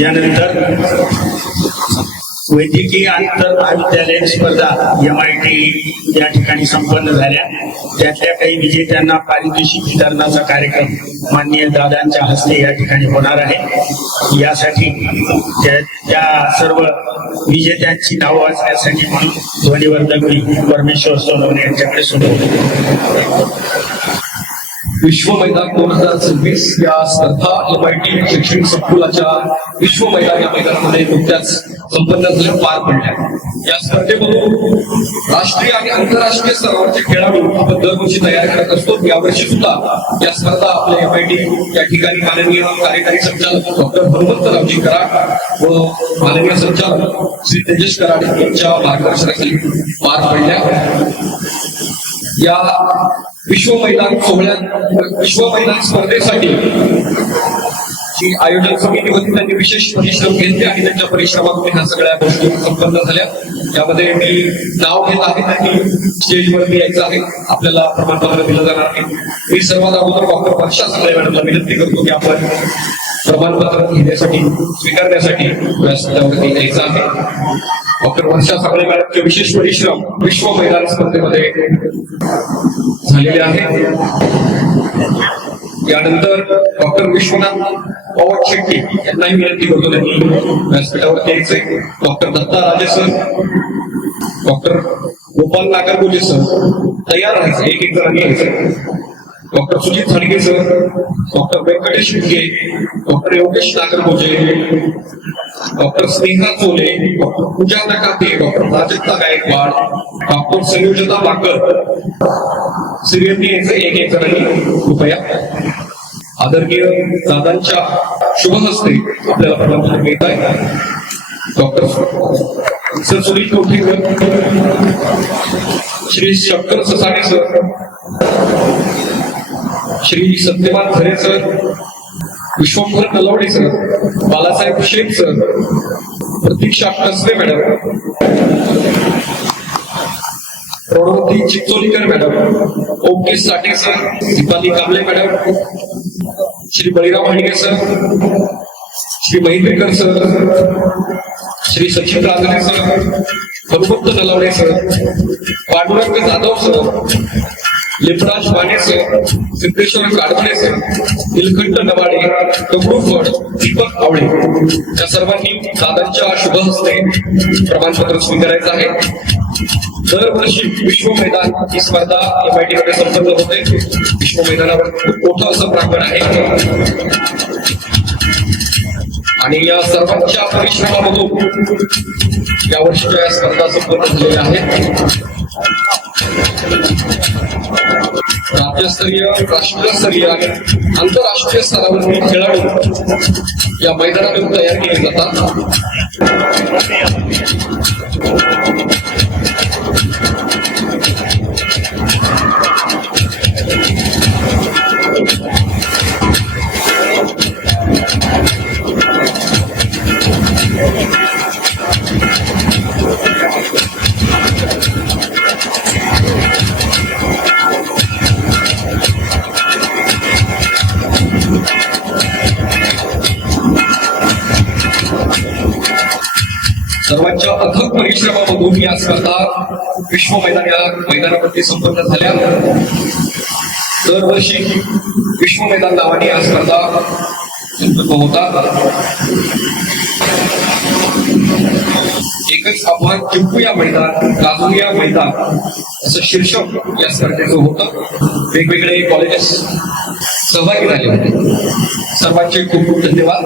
यानंतर वैद्यकीय आंतर महाविद्यालयीन स्पर्धा MIT या ठिकाणी संपन्न झाल्या. त्यातल्या काही विजेत्यांना पारितोषिक वितरणाचा कार्यक्रम माननीय दादांच्या हस्ते या ठिकाणी होणार आहे. यासाठी त्या सर्व विजेत्यांची नावं वाचण्यासाठी म्हणून ध्वनिवर्धक मी परमेश्वर सोनवणे यांच्याकडे सोडवतो. विश्व मैदान 2026 या स्पर्धा MIT शैक्षणिक संकुलाच्या विश्व मैदान या मैदानामध्ये नुकत्याच संपन्न झाल्या, पार पडल्या. या स्पर्धेमधून राष्ट्रीय आणि आंतरराष्ट्रीय स्तरावरचे खेळाडू आपण दरवर्षी तयार करत असतो. यावर्षी सुद्धा या स्पर्धा आपल्या MIT या ठिकाणी माननीय कार्यकारी संचालक डॉक्टर हनुमंतरावजी कराड व माननीय संचालक श्री तेजस कराड यांच्या मार्गदर्शनाखाली पार पडल्या. या विश्व मैदान स्पर्धेसाठी जी आयोजन समिती होती त्यांनी विशेष परिश्रम घेतले आणि त्यांच्या परिश्रमातून ह्या सगळ्या गोष्टी संपन्न झाल्या. यामध्ये मी नाव घेत आहे आणि स्टेजवरती यायचं आहे, आपल्याला प्रमाणपत्र दिलं जाणार आहे. मी सर्वात अगोदर डॉक्टर वर्षा सागळे मॅडमला विनंती करतो की आपण प्रमाणपत्र घेण्यासाठी स्वीकारण्यासाठी व्यासपीठावरती यायचं आहे. डॉक्टर वर्षा सागळे मॅडमचे विशेष परिश्रम विश्व मैदान स्पर्धेमध्ये झालेले आहे. यानंतर डॉक्टर विश्वनाथ पवार शेट्टी यांनाही विनंती करतो त्यांनी व्यासपीठावरती यायचे. Doctor Datta Raje sir, doctor Gopal Nagargoje sir तयार राहायचं, एक जणांनी यायचं. Doctor Sujit Zadge sir, doctor Venkatesh Muge, doctor Yogesh Nagargoje, doctor Sneha Chole, doctor Pooja Nakate, doctor Prajakta Gaikwad, doctor Sanyojata Bakar seriously यायचं, एक जणांनी कृपया. आदरणीय दादांच्या शुभ हस्ते आपल्याला प्रमाणपत्र मिळत आहे. Doctor sir Sunil Kauthekar, Shri Shankar Sasane sir, Shri Satyawan Zare sir, Vishwambhar Nalawade sir, Balasaheb Shaikh sir, Pratiksha Kasbe madam, Pranavati Chincholikar madam, O K Sathe sir, Deepali Kamble madam, Shri Baliram Hadge sir, Shri Mahendrakar sir, Shri Sachin Rajne sir, Hanumant Nalawade sir, Pandurang Jadhav sir, Lipraj Mane sir, Siddheshwar Kadwane sir, Nilkanth Nawade, Kamru Phad, Deepak Awale या सर्वांनी दादांच्या शुभ हस्ते प्रमाणपत्र स्वीकारायचं आहे. दरवर्षी विश्व मैदान ही स्पर्धा MIT मध्ये संपन्न होते. विश्व मैदानावर खूप मोठं असं प्रांगण आहे आणि या सर्वांच्या परिश्रमामधून यावर्षीच्या या स्पर्धा संपन्न झालेल्या आहेत. राज्यस्तरीय, राष्ट्रस्तरीय आणि आंतरराष्ट्रीय स्तरावरील खेळाडू या मैदानावर तयार केले जातात. सर्वांच्या अथक परिश्रमामधून या स्पर्धा विश्व मैदानावरती संपन्न झाल्या. दरवर्षी विश्व मैदान नावाने या स्पर्धा संपन्न होतात. एकच आव्हान, जिंकूया मैदान, गाजूया मैदान असं शीर्षक या स्पर्धेचं होतं. वेगवेगळे कॉलेजेस सहभागी झाले होते. सर्वांचे खूप खूप धन्यवाद.